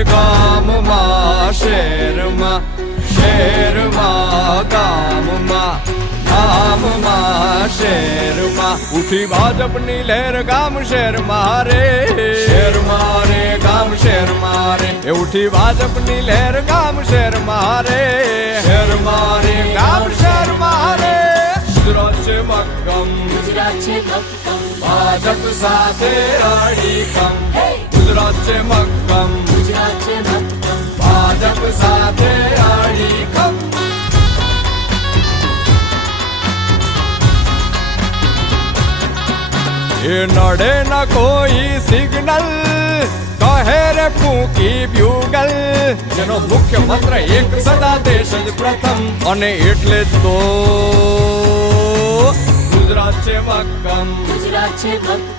એ ગામમાં શહેરમાં શહેરમાં ગામમાં ગામમાં શેરમાં. ઉઠી ભાજપની લહેર ગામ શહેર મારે શહેર મારે ગામ શહેર મારે એ ઉઠી ભાજપની લહેર ગામ શહેર મારે શહેર મારે ગામ શહેર મારે ગુજરાત છે મક્કમ. ગુજરાત છે મક્કમ. ભાજપ સાથે અડીખમ હે! ગુજરાત છે મક્કમ. ગુજરાત છે મક્કમ ભાજપ સાથે અડીખમ એ નડે ન કોઈ સિગ્નલ કહે રે ફૂંકી બ્યુગલ જેનો મુખ્ય મંત્ર એક સદા દેશ જ પ્રથમ અને એટલે જ તો ગુજરાત છે મક્કમ ગુજરાત છે મક્કમ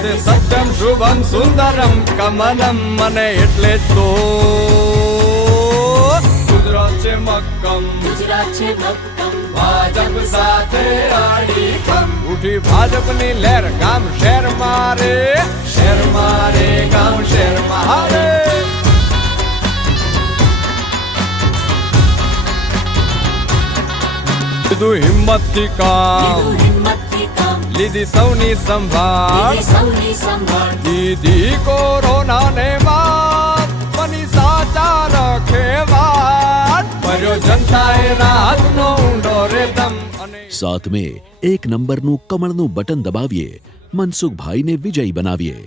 બધે સત્યમ શુભમ સુંદરમ કમલમ મને એટલે તો. ગુજરાત છે મક્કમ. ગુજરાત છે મક્કમ. ભાજપ સાથે અડીખમ ઉઠી ભાજપની લહેર ગામ શેર મારે શેર મારે ગામ શેર મારે લીધું હિંમતથી કામ. લીધું કામ સંભાળ લીધી સૌની સંભાળ. દીધી કોરોનાને માત બની સાચા રખે વાત. ભર્યો જનતાએ રાહતનો ઊંડો રેતમ અને સાથ મે એક નંબરનું કમળનું બટન દબાવીએ મનસુખભાઈને વિજય બનાવીએ.